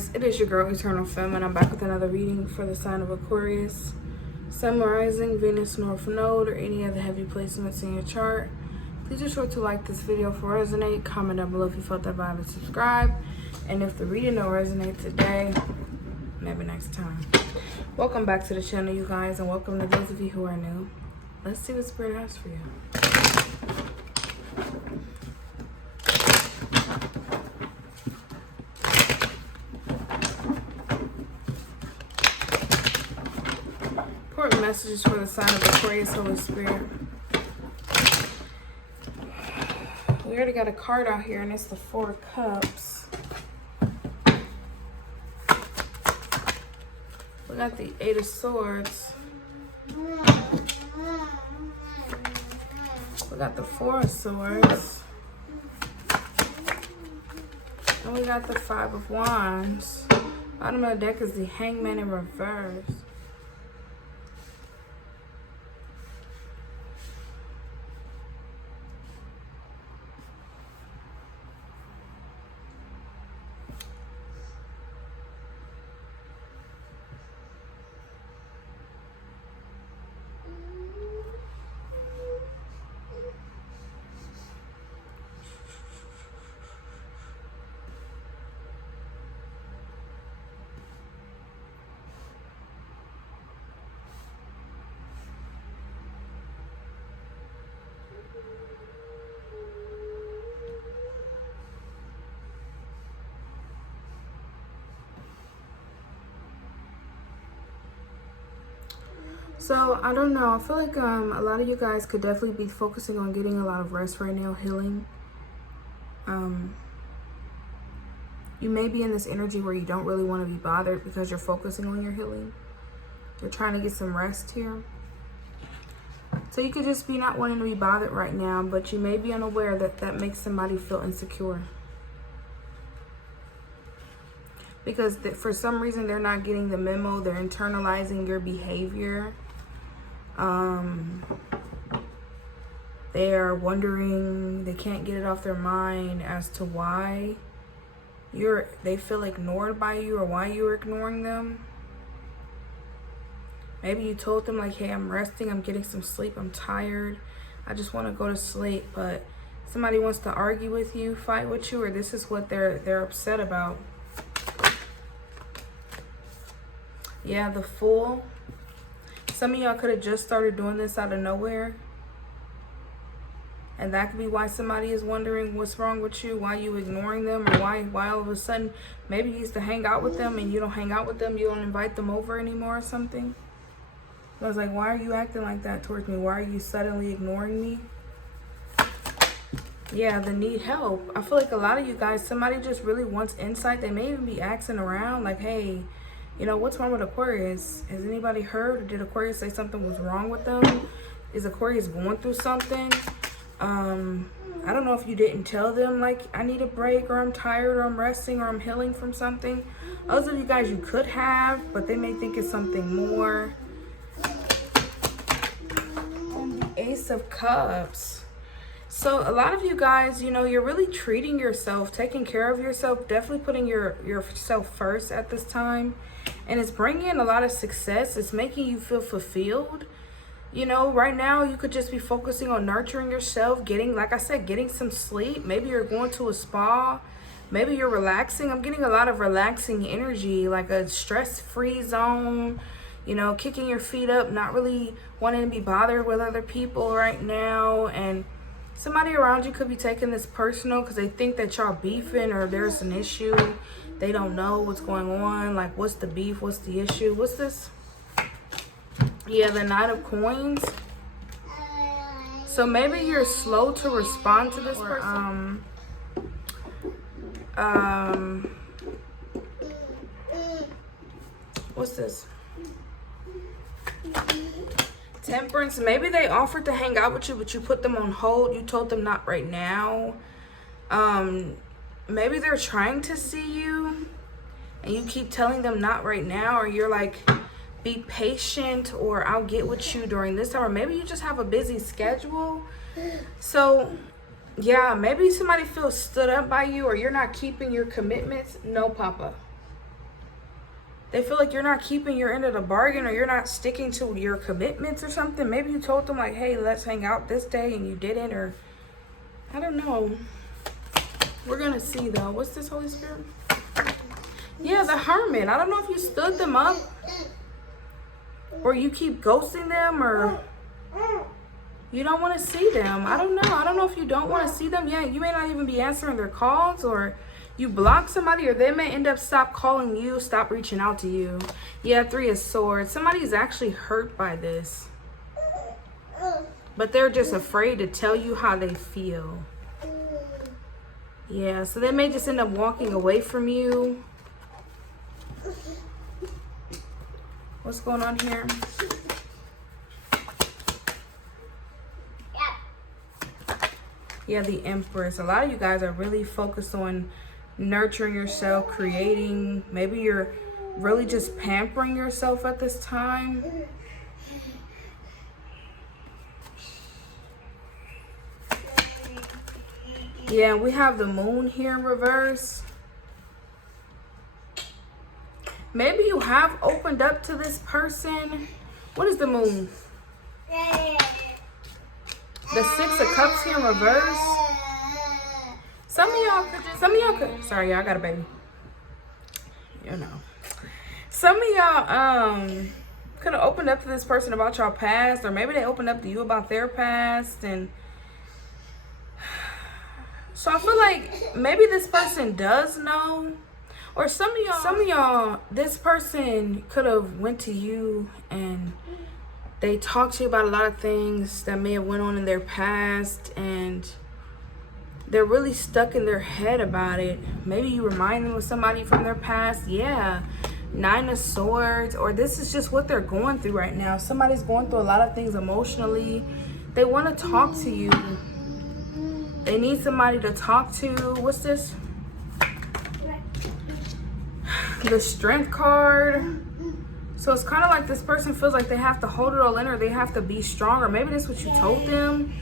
guys, it is your girl Eternal Femme, and I'm back with another reading for the sign of Aquarius, Sun, Rising, Venus, North Node, or any other heavy placements in your chart. Please be sure to like this video if it resonate, comment down below if you felt that vibe, and subscribe. And if the reading don't resonate today, maybe next time. Welcome back to the channel, you guys, and welcome to those of you who are new. Let's see what Spirit has for you. Important messages for the sign of Aquarius, Holy Spirit. We already got a card out here, and it's the Four of Cups. We got the Eight of Swords. We got the Four of Swords. And we got the Five of Wands. Bottom of the deck is the Hangman in reverse. So, I don't know. I feel like a lot of you guys could definitely be focusing on getting a lot of rest right now, healing. You may be in this energy where you don't really want to be bothered because you're focusing on your healing. You're trying to get some rest here. So you could just be not wanting to be bothered right now, but you may be unaware that that makes somebody feel insecure. Because for some reason they're not getting the memo, they're internalizing your behavior. They're wondering, they can't get it off their mind as to why they feel ignored by you or why you're ignoring them. Maybe you told them like, hey, I'm resting, I'm getting some sleep, I'm tired, I just want to go to sleep, but somebody wants to argue with you, fight with you, or this is what they're upset about. Yeah, the Fool. Some of y'all could have just started doing this out of nowhere. And that could be why somebody is wondering what's wrong with you, why you ignoring them, or why all of a sudden, maybe you used to hang out with them and you don't hang out with them, you don't invite them over anymore or something. I was like, why are you acting like that towards me? Why are you suddenly ignoring me? Yeah, the need help. I feel like a lot of you guys, somebody just really wants insight. They may even be asking around like, hey, you know, what's wrong with Aquarius? Has anybody heard? Or did Aquarius say something was wrong with them? Is Aquarius going through something? I don't know if you didn't tell them, like, I need a break, or I'm tired, or I'm resting, or I'm healing from something. Those of you guys you could have, but they may think it's something more. And the Ace of Cups. So a lot of you guys, you know, you're really treating yourself, taking care of yourself, definitely putting yourself first at this time. And it's bringing in a lot of success. It's making you feel fulfilled. You know, right now you could just be focusing on nurturing yourself, getting, like I said, getting some sleep. Maybe you're going to a spa. Maybe you're relaxing. I'm getting a lot of relaxing energy, like a stress-free zone. You know, kicking your feet up, not really wanting to be bothered with other people right now. And somebody around you could be taking this personal because they think that y'all beefing or there's an issue. They don't know what's going on. Like, what's the beef? What's the issue? What's this? Yeah, the Knight of Coins. So maybe you're slow to respond to this person. What's this? Temperance. Maybe they offered to hang out with you, but you put them on hold. You told them not right now. Maybe they're trying to see you and you keep telling them not right now, or you're like, be patient, or I'll get with you during this time, or maybe you just have a busy schedule. So yeah, maybe somebody feels stood up by you, or you're not keeping your commitments. No, Papa. They feel like you're not keeping your end of the bargain, or you're not sticking to your commitments or something. Maybe you told them like, hey, let's hang out this day, and you didn't, or I don't know. We're going to see though. What's this, Holy Spirit? Yeah, the Hermit. I don't know if you stood them up, or you keep ghosting them, or you don't want to see them. I don't know. I don't know if you don't want to see them. Yeah, you may not even be answering their calls, or you block somebody, or they may end up stop calling you, stop reaching out to you. Yeah, 3 of Swords. Somebody's actually hurt by this, but they're just afraid to tell you how they feel. Yeah, so they may just end up walking away from you. What's going on here? Yeah, the Empress. A lot of you guys are really focused on nurturing yourself, creating. Maybe you're really just pampering yourself at this time. Yeah, we have the Moon here in reverse. Maybe you have opened up to this person. What is the Moon? The 6 of Cups here in reverse. Some of y'all could, sorry, y'all got a baby. You know. Some of y'all could have opened up to this person about y'all past, or maybe they opened up to you about their past. And so I feel like maybe this person does know. Or some of y'all, this person could have went to you and they talked to you about a lot of things that may have went on in their past, and they're really stuck in their head about it. Maybe you remind them of somebody from their past. Yeah, 9 of Swords. Or this is just what they're going through right now. Somebody's going through a lot of things emotionally. They want to talk to you. They need somebody to talk to. What's this? The Strength card. So it's kind of like this person feels like they have to hold it all in, or they have to be strong. Or maybe that's what you told them.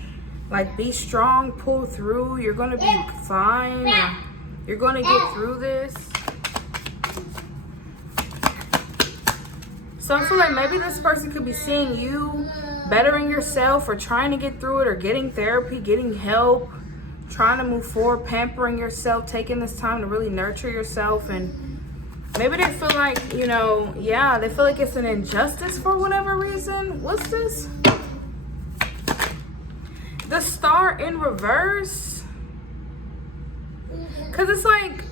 Like, be strong, pull through. You're going to be fine. Or you're going to get through this. So I feel like maybe this person could be seeing you bettering yourself, or trying to get through it, or getting therapy, getting help, trying to move forward, pampering yourself, taking this time to really nurture yourself. And maybe they feel like, you know, yeah, they feel like it's an injustice for whatever reason. What's this? The Star in reverse. Because it's like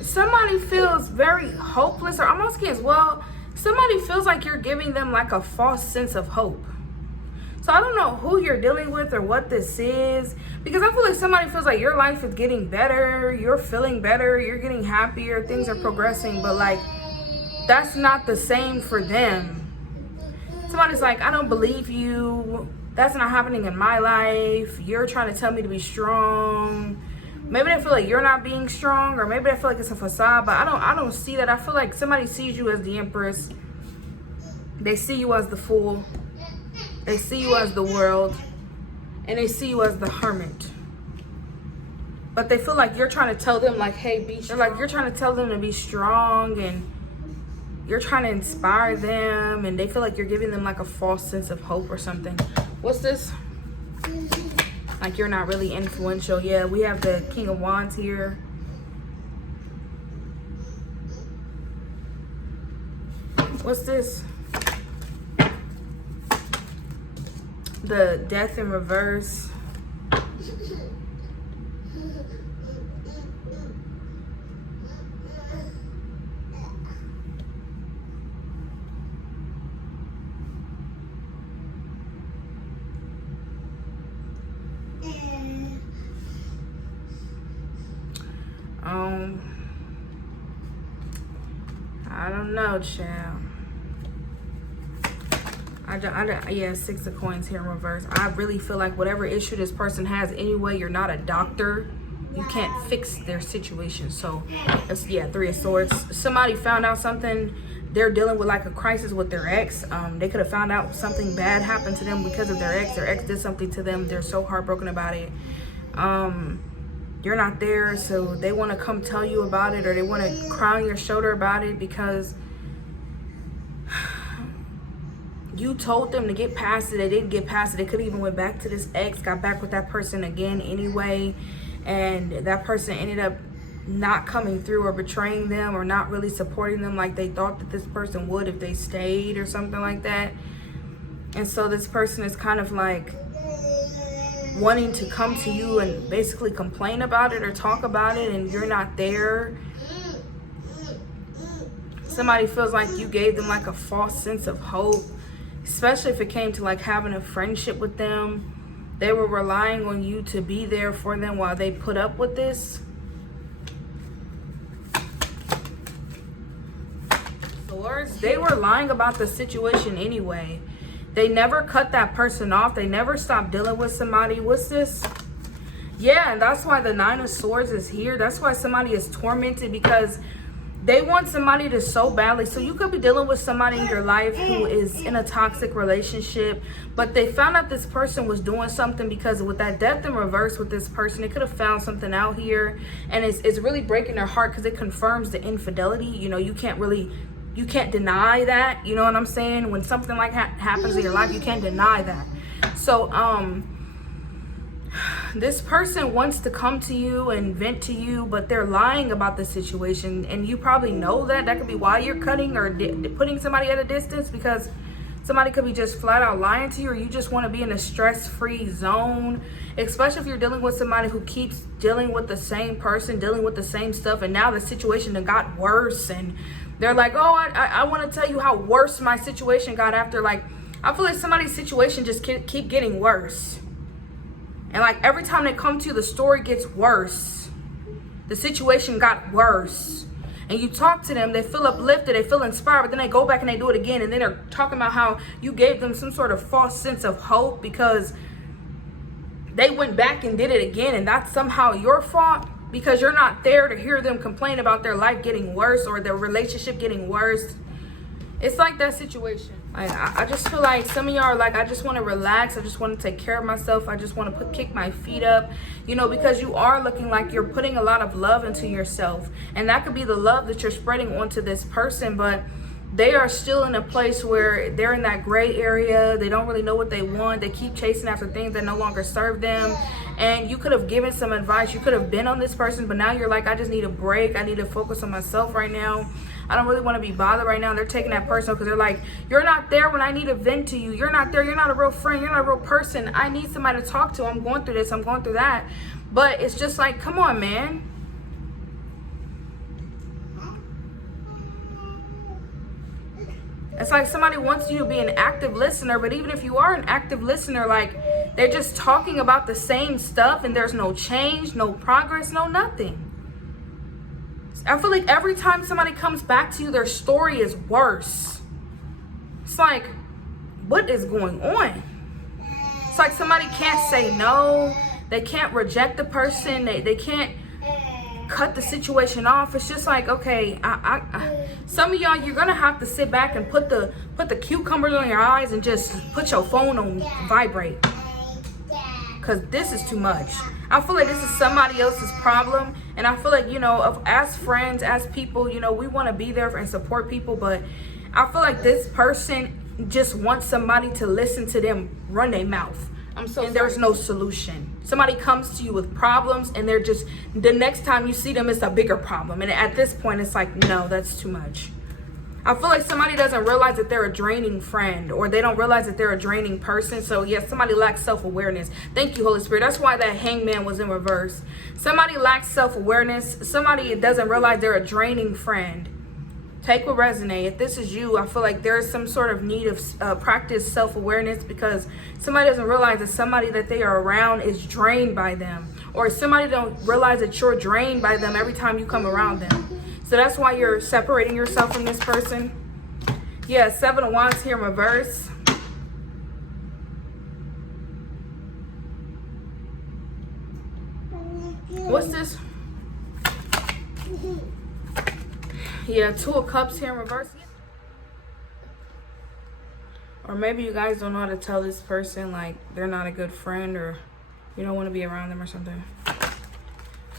somebody feels very hopeless, or almost as well, somebody feels like you're giving them like a false sense of hope. So I don't know who you're dealing with or what this is, because I feel like somebody feels like your life is getting better, you're feeling better, you're getting happier, things are progressing, but like that's not the same for them. Somebody's like, I don't believe you, that's not happening in my life, you're trying to tell me to be strong. Maybe they feel like you're not being strong, or maybe they feel like it's a facade, but I don't see that. I feel like somebody sees you as the Empress. They see you as the Fool. They see you as the World, and they see you as the Hermit. But they feel like you're trying to tell them, like, hey, be strong. Like, you're trying to tell them to be strong, and you're trying to inspire them, and they feel like you're giving them like a false sense of hope or something. What's this? Like, you're not really influential. Yeah, we have the King of Wands here. What's this? The Death in reverse. I don't know, child. Yeah, 6 of Coins here in reverse. I really feel like whatever issue this person has anyway, you're not a doctor. You can't fix their situation. So, it's, yeah, 3 of Swords. Somebody found out something. They're dealing with like a crisis with their ex. They could have found out something bad happened to them because of their ex. Their ex did something to them. They're so heartbroken about it. You're not there, so they want to come tell you about it, or they want to cry on your shoulder about it, because You told them to get past it. They didn't get past it. They could have even went back to this ex, got back with that person again anyway. And that person ended up not coming through or betraying them or not really supporting them like they thought that this person would if they stayed or something like that. And so this person is kind of like wanting to come to you and basically complain about it or talk about it, and you're not there. Somebody feels like you gave them like a false sense of hope, especially if it came to like having a friendship with them. They were relying on you to be there for them while they put up with this. Swords, they were lying about the situation anyway. They never cut that person off. They never stopped dealing with somebody. What's this? Yeah, and that's why the Nine of Swords is here. That's why somebody is tormented, because they want somebody to so badly. So you could be dealing with somebody in your life who is in a toxic relationship, but they found out this person was doing something, because with that Death in reverse with this person, they could have found something out here, and it's really breaking their heart because it confirms the infidelity. You know, you can't deny that. You know what I'm saying? When something like happens in your life, you can't deny that. So this person wants to come to you and vent to you, but they're lying about the situation, and you probably know that. That could be why you're cutting or putting somebody at a distance, because somebody could be just flat out lying to you, or you just want to be in a stress-free zone, especially if you're dealing with somebody who keeps dealing with the same person, dealing with the same stuff, and now the situation that got worse, and they're like, oh, I want to tell you how worse my situation got after. Like, I feel like somebody's situation just keep getting worse. And like every time they come to you, the story gets worse. The situation got worse. And you talk to them, they feel uplifted, they feel inspired, but then they go back and they do it again. And then they're talking about how you gave them some sort of false sense of hope because they went back and did it again. And that's somehow your fault, because you're not there to hear them complain about their life getting worse or their relationship getting worse. It's like that situation. I just feel like some of y'all are like, I just want to relax. I just want to take care of myself. I just want to kick my feet up, you know, because you are looking like you're putting a lot of love into yourself. And that could be the love that you're spreading onto this person, but they are still in a place where they're in that gray area. They don't really know what they want. They keep chasing after things that no longer serve them. And you could have given some advice. You could have been on this person, but now you're like, I just need a break. I need to focus on myself right now. I don't really want to be bothered right now. They're taking that personal because they're like, you're not there when I need to vent to you. You're not there. You're not a real friend. You're not a real person. I need somebody to talk to. I'm going through this. I'm going through that. But it's just like, come on, man. It's like somebody wants you to be an active listener, but even if you are an active listener, like, they're just talking about the same stuff and there's no change, no progress, no nothing. I feel like every time somebody comes back to you, their story is worse. It's like, what is going on? It's like somebody can't say no. They can't reject the person. They can't cut the situation off. It's just like, okay, some of y'all, you're gonna have to sit back and put the cucumbers on your eyes and just put your phone on vibrate, because this is too much. I feel like this is somebody else's problem, and I feel like, you know, as friends, as people, you know, we want to be there and support people, but I feel like this person just wants somebody to listen to them run their mouth. And there's no solution. Somebody comes to you with problems, and they're just, the next time you see them, it's a bigger problem. And at this point, it's like, no, that's too much. I feel like somebody doesn't realize that they're a draining friend, or they don't realize that they're a draining person. So yes, somebody lacks self-awareness. Thank you, Holy Spirit. That's why that Hangman was in reverse. Somebody lacks self-awareness. Somebody doesn't realize they're a draining friend. Take what resonate. If this is you, I feel like there is some sort of need of practice self-awareness, because somebody doesn't realize that somebody that they are around is drained by them, or somebody don't realize that you're drained by them every time you come around them. So that's why you're separating yourself from this person. Yeah, 7 of Wands here in reverse. What's this? Yeah, 2 of Cups here in reverse. Or maybe you guys don't know how to tell this person, like, they're not a good friend, or you don't want to be around them or something.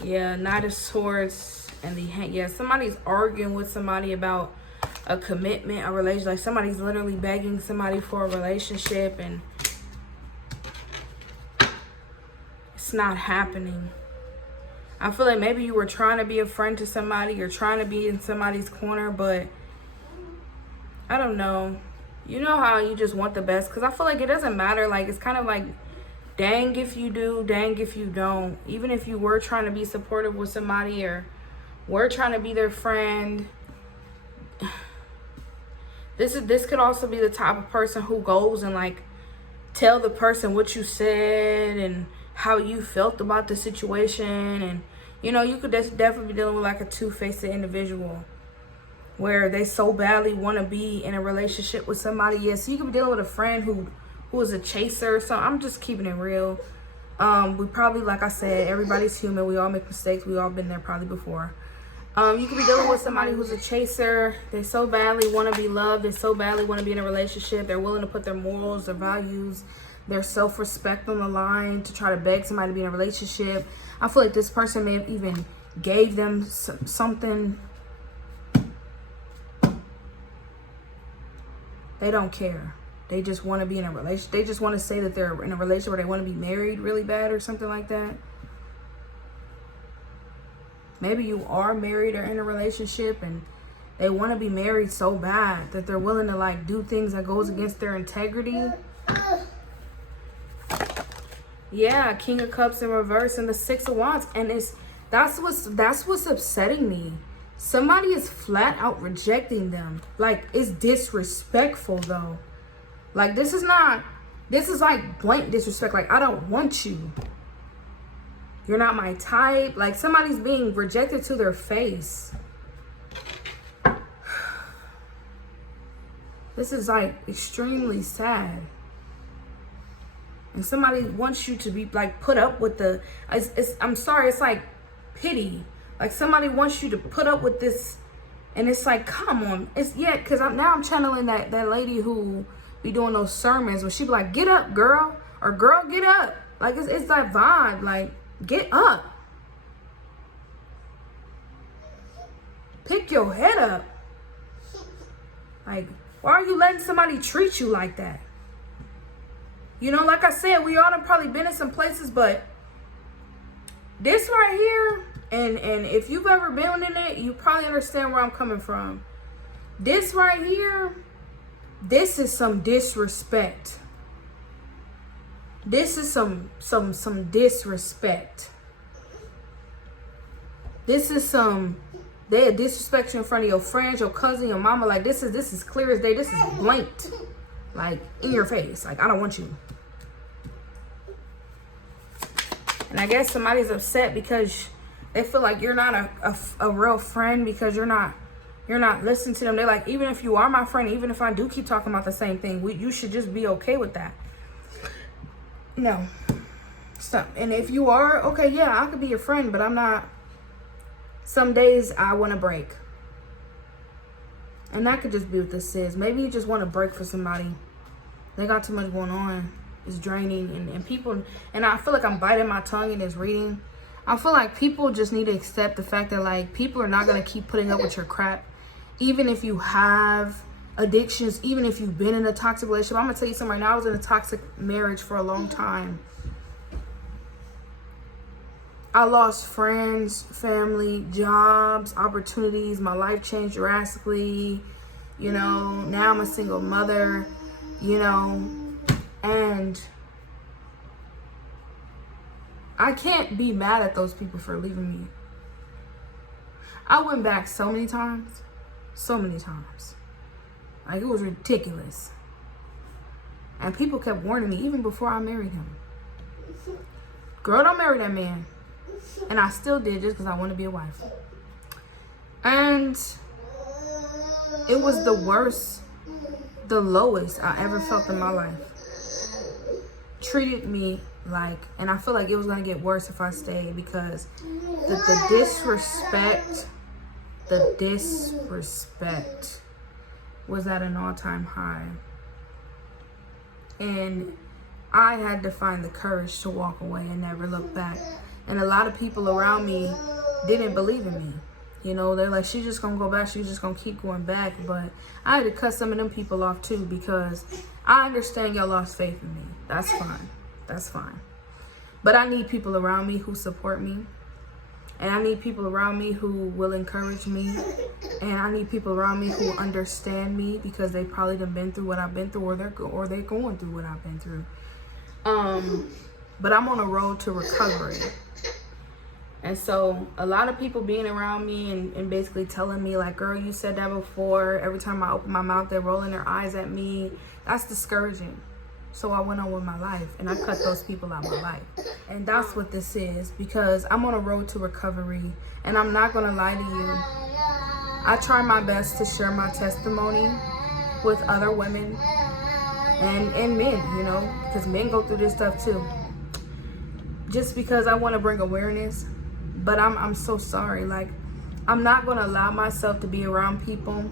Yeah, Knight of Swords and the Hang. Yeah, somebody's arguing with somebody about a commitment, a relation. Like somebody's literally begging somebody for a relationship and it's not happening. I feel like maybe you were trying to be a friend to somebody. You're trying to be in somebody's corner, but I don't know. You know how you just want the best? Because I feel like it doesn't matter. Like, it's kind of like, dang if you do, dang if you don't. Even if you were trying to be supportive with somebody or were trying to be their friend, this could also be the type of person who goes and like tell the person what you said and how you felt about the situation. And you know, you could definitely be dealing with like a two-faced individual where they so badly want to be in a relationship with somebody. Yes, you could be dealing with a friend who is a chaser. So I'm just keeping it real. We probably, like I said, everybody's human. We all make mistakes. We all been there probably before. You could be dealing with somebody who's a chaser. They so badly want to be loved. They so badly want to be in a relationship. They're willing to put their morals, their values, their self-respect on the line to try to beg somebody to be in a relationship. I feel like this person may have even gave them something. They don't care. They just want to be in a relationship. They just want to say that they're in a relationship where they want to be married really bad or something like that. Maybe you are married or in a relationship and they want to be married so bad that they're willing to like do things that goes against their integrity. Yeah, King of Cups in reverse and the Six of Wands. And that's what's upsetting me. Somebody is flat out rejecting them. Like, it's disrespectful though. Like, this is like blank disrespect. Like, I don't want you. You're not my type. Like, somebody's being rejected to their face. This is like extremely sad. And somebody wants you to be like put up with the, I'm sorry, it's like pity. Like somebody wants you to put up with this, and it's like, come on. It's because now I'm channeling that lady who be doing those sermons where she be like, get up, girl, or girl, get up. Like it's that vibe, like get up, pick your head up. Like, why are you letting somebody treat you like that? You know, like I said, we all have probably been in some places, but this right here. And if you've ever been in it, you probably understand where I'm coming from. This right here, this is some disrespect. This is some disrespect. This is they disrespect you in front of your friends, your cousin, your mama. Like this is clear as day. This is blanked. Like in your face. Like, I don't want you. And I guess somebody's upset because they feel like you're not a real friend because you're not listening to them. They're like, even if you are my friend, even if I do keep talking about the same thing, you should just be okay with that. No. Stop. And if you are, okay, yeah, I could be your friend, but I'm not. Some days I want to break. And that could just be what this is. Maybe you just want to break for somebody. They got too much going on. It's draining. And people, and I feel like I'm biting my tongue in this reading. I feel like people just need to accept the fact that, like, people are not going to keep putting up with your crap. Even if you have addictions, even if you've been in a toxic relationship. I'm going to tell you something right now. I was in a toxic marriage for a long time. I lost friends, family, jobs, opportunities. My life changed drastically. You know, now I'm a single mother, you know, and I can't be mad at those people for leaving me. I went back so many times. Like, it was ridiculous. And people kept warning me even before I married him. Girl, don't marry that man. And I still did just because I want to be a wife. And it was the worst, the lowest I ever felt in my life. Treated me like, and I feel like it was going to get worse if I stayed because the disrespect was at an all-time high. And I had to find the courage to walk away and never look back. And a lot of people around me didn't believe in me. You know, they're like, she's just gonna go back, she's just gonna keep going back. But I had to cut some of them people off too, because I understand y'all lost faith in me. That's fine. That's fine. But I need people around me who support me. And I need people around me who will encourage me. And I need people around me who understand me, because they probably done been through what I've been through, or they're going through what I've been through. But I'm on a road to recovery. And so a lot of people being around me and basically telling me like, girl, you said that before. Every time I open my mouth, they're rolling their eyes at me. That's discouraging. So I went on with my life, and I cut those people out of my life. And that's what this is, because I'm on a road to recovery. And I'm not going to lie to you. I try my best to share my testimony with other women and men, you know, because men go through this stuff too. Just because I want to bring awareness. But I'm so sorry. Like, I'm not going to allow myself to be around people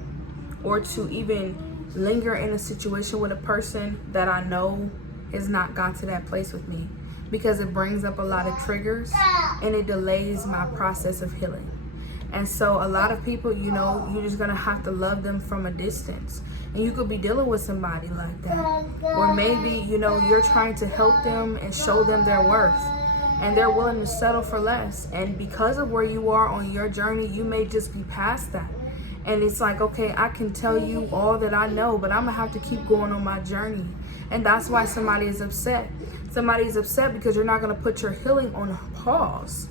or to even linger in a situation with a person that I know has not got to that place with me, because it brings up a lot of triggers and it delays my process of healing. And so a lot of people, you know, you're just going to have to love them from a distance. And you could be dealing with somebody like that. Or maybe, you know, you're trying to help them and show them their worth, and they're willing to settle for less. And because of where you are on your journey, you may just be past that. And it's like, okay, I can tell you all that I know, but I'm going to have to keep going on my journey. And that's why somebody is upset. Somebody is upset because you're not going to put your healing on pause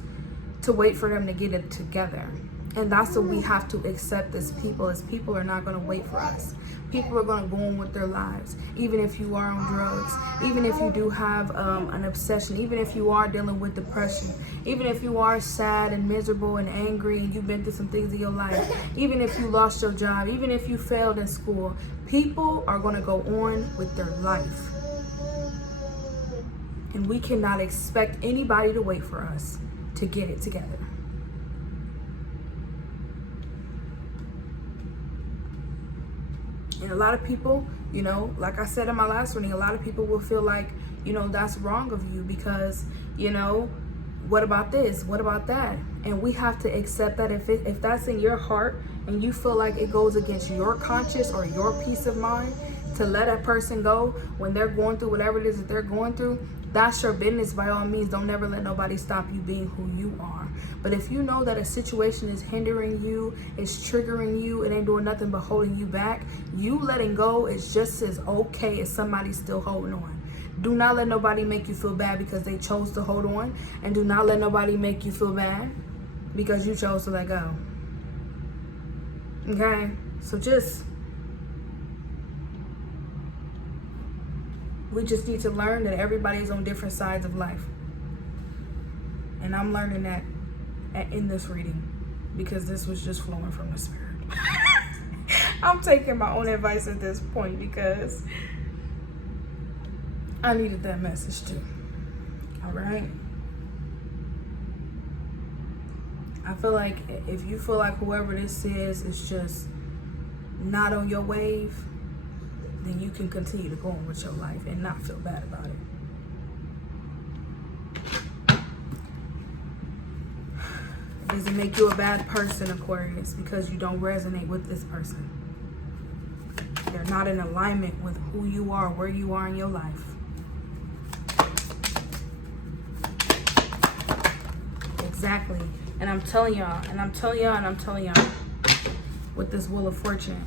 to wait for them to get it together. And that's what we have to accept as people. As people are not going to wait for us. People are going to go on with their lives, even if you are on drugs, even if you do have an obsession, even if you are dealing with depression, even if you are sad and miserable and angry and you've been through some things in your life, even if you lost your job, even if you failed in school. People are going to go on with their life. And we cannot expect anybody to wait for us to get it together. And a lot of people, you know, like I said in my last reading, a lot of people will feel like, you know, that's wrong of you because, you know, what about this? What about that? And we have to accept that if that's in your heart and you feel like it goes against your conscience or your peace of mind to let a person go when they're going through whatever it is that they're going through, that's your business. By all means, don't never let nobody stop you being who you are. But if you know that a situation is hindering you, it's triggering you, it ain't doing nothing but holding you back, you letting go is just as okay as somebody still holding on. Do not let nobody make you feel bad because they chose to hold on, and do not let nobody make you feel bad because you chose to let go. Okay? So we just need to learn that everybody's on different sides of life. And I'm learning that in this reading because this was just flowing from the spirit. I'm taking my own advice at this point because I needed that message too. All right? I feel like if you feel like whoever this is just not on your wave, then you can continue to go on with your life and not feel bad about it. It doesn't make you a bad person, Aquarius, because you don't resonate with this person. They're not in alignment with who you are, where you are in your life. Exactly. And I'm telling y'all, with this Wheel of Fortune,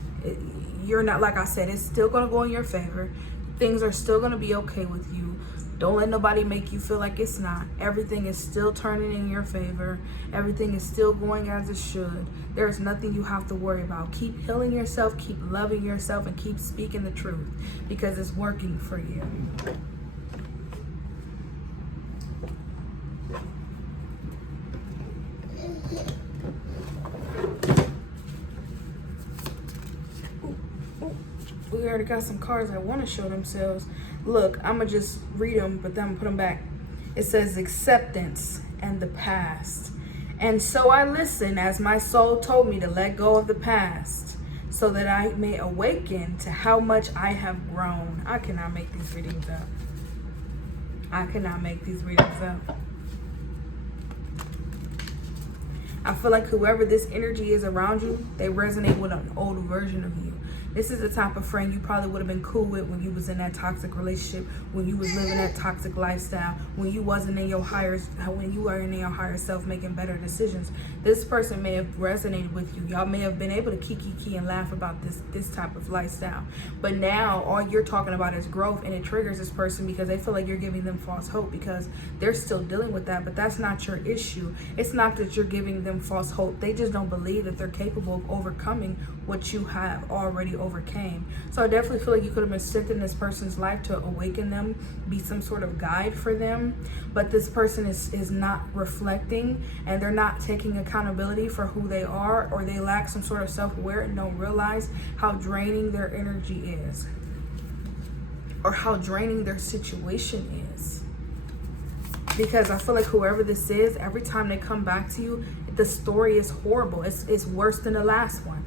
you're not, like I said, it's still going to go in your favor. Things are still going to be okay with you. Don't let nobody make you feel like it's not. Everything is still turning in your favor. Everything is still going as it should. There's nothing you have to worry about. Keep healing yourself, keep loving yourself, and keep speaking the truth because it's working for you. We already got some cards that want to show themselves. Look, I'm going to just read them, but then I'm going to put them back. It says acceptance and the past. And so I listened as my soul told me to let go of the past so that I may awaken to how much I have grown. I cannot make these readings up. I feel like whoever this energy is around you, they resonate with an older version of you. This is the type of friend you probably would have been cool with when you was in that toxic relationship, when you was living that toxic lifestyle, when you wasn't in your when you were in your higher self making better decisions. This person may have resonated with you. Y'all may have been able to kiki and laugh about this type of lifestyle. But now all you're talking about is growth, and it triggers this person because they feel like you're giving them false hope because they're still dealing with that. But that's not your issue. It's not that you're giving them false hope. They just don't believe that they're capable of overcoming what you have already overcame. So I definitely feel like you could have been sent in this person's life to awaken them, be some sort of guide for them. But this person is not reflecting, and they're not taking accountability for who they are, or they lack some sort of self-aware and don't realize how draining their energy is, or how draining their situation is. Because I feel like whoever this is, every time they come back to you, the story is horrible. It's worse than the last one.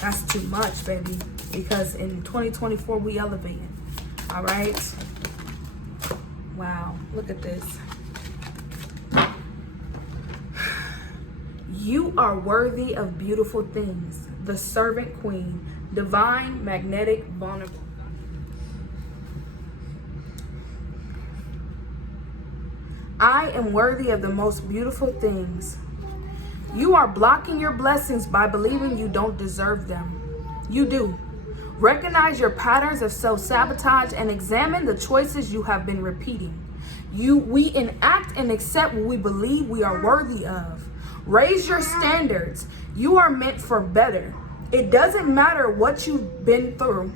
That's too much, baby. Because in 2024, we elevating. All right? Wow. Look at this. You are worthy of beautiful things. The servant queen. Divine, magnetic, vulnerable. I am worthy of the most beautiful things. You are blocking your blessings by believing you don't deserve them. You do. Recognize your patterns of self-sabotage and examine the choices you have been repeating. We enact and accept what we believe we are worthy of. Raise your standards. You are meant for better. It doesn't matter what you've been through,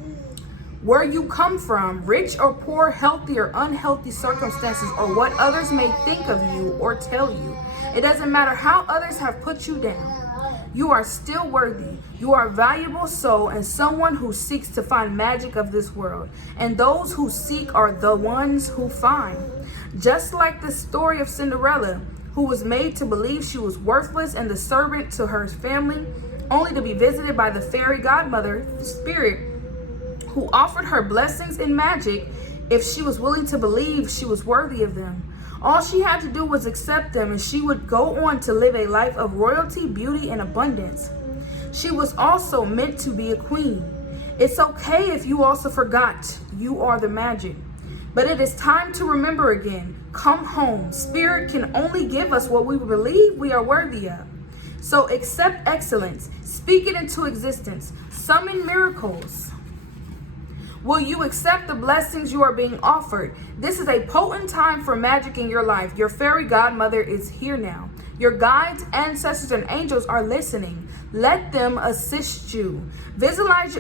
where you come from, rich or poor, healthy or unhealthy circumstances, or what others may think of you or tell you. It doesn't matter how others have put you down. You are still worthy. You are a valuable soul and someone who seeks to find magic of this world. And those who seek are the ones who find. Just like the story of Cinderella, who was made to believe she was worthless and the servant to her family, only to be visited by the fairy godmother spirit who offered her blessings and magic if she was willing to believe she was worthy of them. All she had to do was accept them, and she would go on to live a life of royalty, beauty, and abundance. She was also meant to be a queen. It's okay if you also forgot you are the magic. But it is time to remember again. Come home. Spirit can only give us what we believe we are worthy of. So accept excellence. Speak it into existence. Summon miracles. Will you accept the blessings you are being offered? This is a potent time for magic in your life. Your fairy godmother is here now. Your guides, ancestors, and angels are listening. Let them assist you. Visualize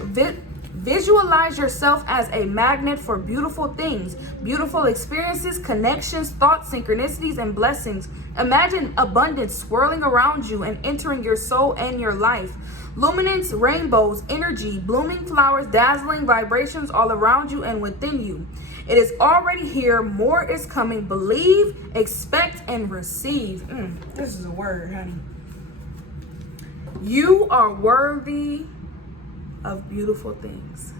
yourself as a magnet for beautiful things, beautiful experiences, connections, thoughts, synchronicities, and blessings. Imagine abundance swirling around you and entering your soul and your life. Luminance, rainbows, energy, blooming flowers, dazzling vibrations all around you and within you. It is already here. More is coming. Believe, expect, and receive. This is a word, honey. You are worthy of beautiful things.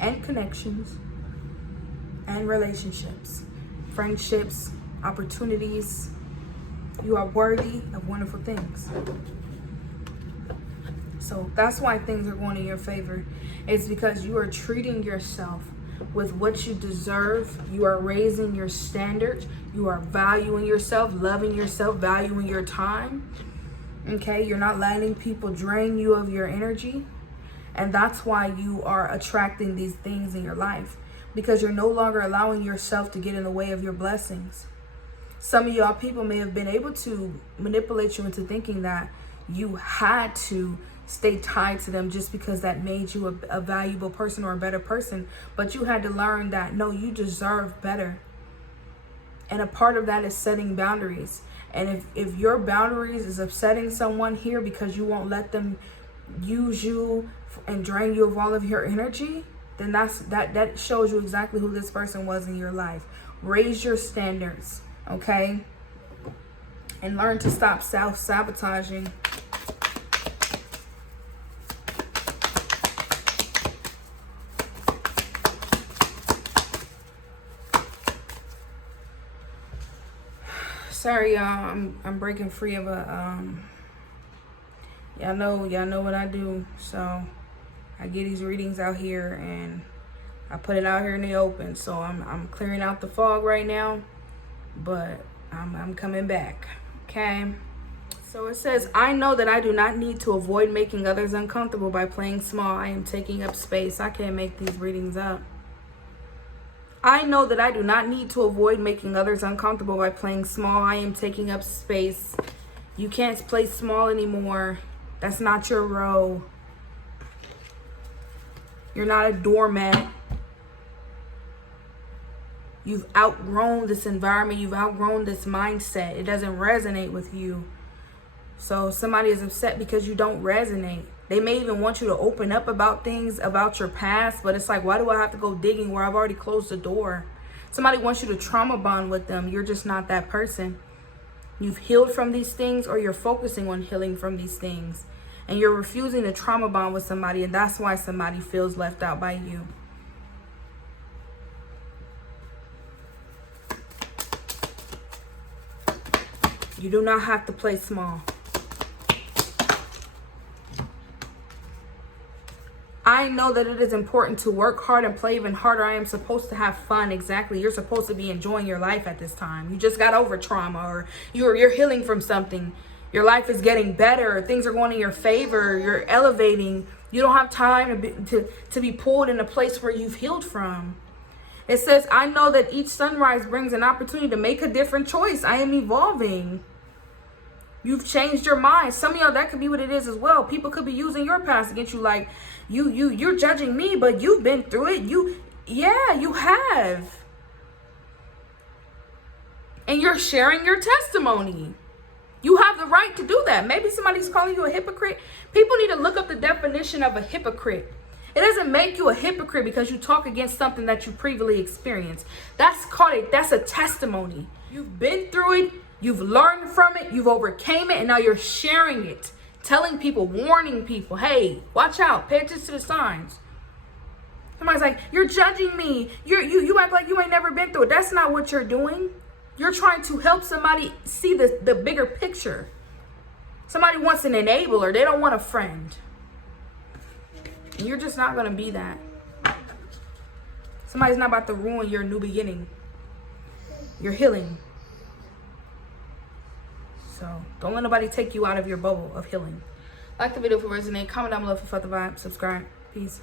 And connections. And relationships. Friendships. Opportunities. You are worthy of wonderful things. So that's why things are going in your favor. It's because you are treating yourself with what you deserve. You are raising your standards. You are valuing yourself, loving yourself, valuing your time. Okay, you're not letting people drain you of your energy. And that's why you are attracting these things in your life. Because you're no longer allowing yourself to get in the way of your blessings. Some of y'all people may have been able to manipulate you into thinking that you had to stay tied to them just because that made you a valuable person or a better person. But you had to learn that, no, you deserve better. And a part of that is setting boundaries. And if your boundaries is upsetting someone here because you won't let them use you and drain you of all of your energy, then that shows you exactly who this person was in your life. Raise your standards. Okay, and learn to stop self-sabotaging. Sorry, y'all. I'm breaking free of a y'all know what I do. So I get these readings out here and I put it out here in the open. So I'm clearing out the fog right now, but I'm coming back. Okay. So it says, I know that I do not need to avoid making others uncomfortable by playing small. I am taking up space. I can't make these readings up. I know that I do not need to avoid making others uncomfortable by playing small. I am taking up space. You can't play small anymore. That's not your role. You're not a doormat. You've outgrown this environment. You've outgrown this mindset. It doesn't resonate with you. So somebody is upset because you don't resonate. They may even want you to open up about things about your past, but it's like, why do I have to go digging where I've already closed the door? Somebody wants you to trauma bond with them. You're just not that person. You've healed from these things, or you're focusing on healing from these things. And you're refusing to trauma bond with somebody, and that's why somebody feels left out by you. You do not have to play small. I know that it is important to work hard and play even harder. I am supposed to have fun. Exactly. You're supposed to be enjoying your life at this time. You just got over trauma, or you're healing from something. Your life is getting better. Things are going in your favor. You're elevating. You don't have time to be pulled in a place where you've healed from. It says, I know that each sunrise brings an opportunity to make a different choice. I am evolving. You've changed your mind. Some of y'all, that could be what it is as well. People could be using your past against you, like you're judging me, but you've been through it. You have. And you're sharing your testimony. You have the right to do that. Maybe somebody's calling you a hypocrite. People need to look up the definition of a hypocrite. It doesn't make you a hypocrite because you talk against something that you previously experienced. That's a testimony. You've been through it. You've learned from it, you've overcame it, and now you're sharing it. Telling people, warning people, hey, watch out, pay attention to the signs. Somebody's like, you're judging me. You act like you ain't never been through it. That's not what you're doing. You're trying to help somebody see the bigger picture. Somebody wants an enabler. They don't want a friend. And you're just not going to be that. Somebody's not about to ruin your new beginning. You're healing. So don't let nobody take you out of your bubble of healing. Like the video if it resonates. Comment down below if you felt the vibe. Subscribe. Peace.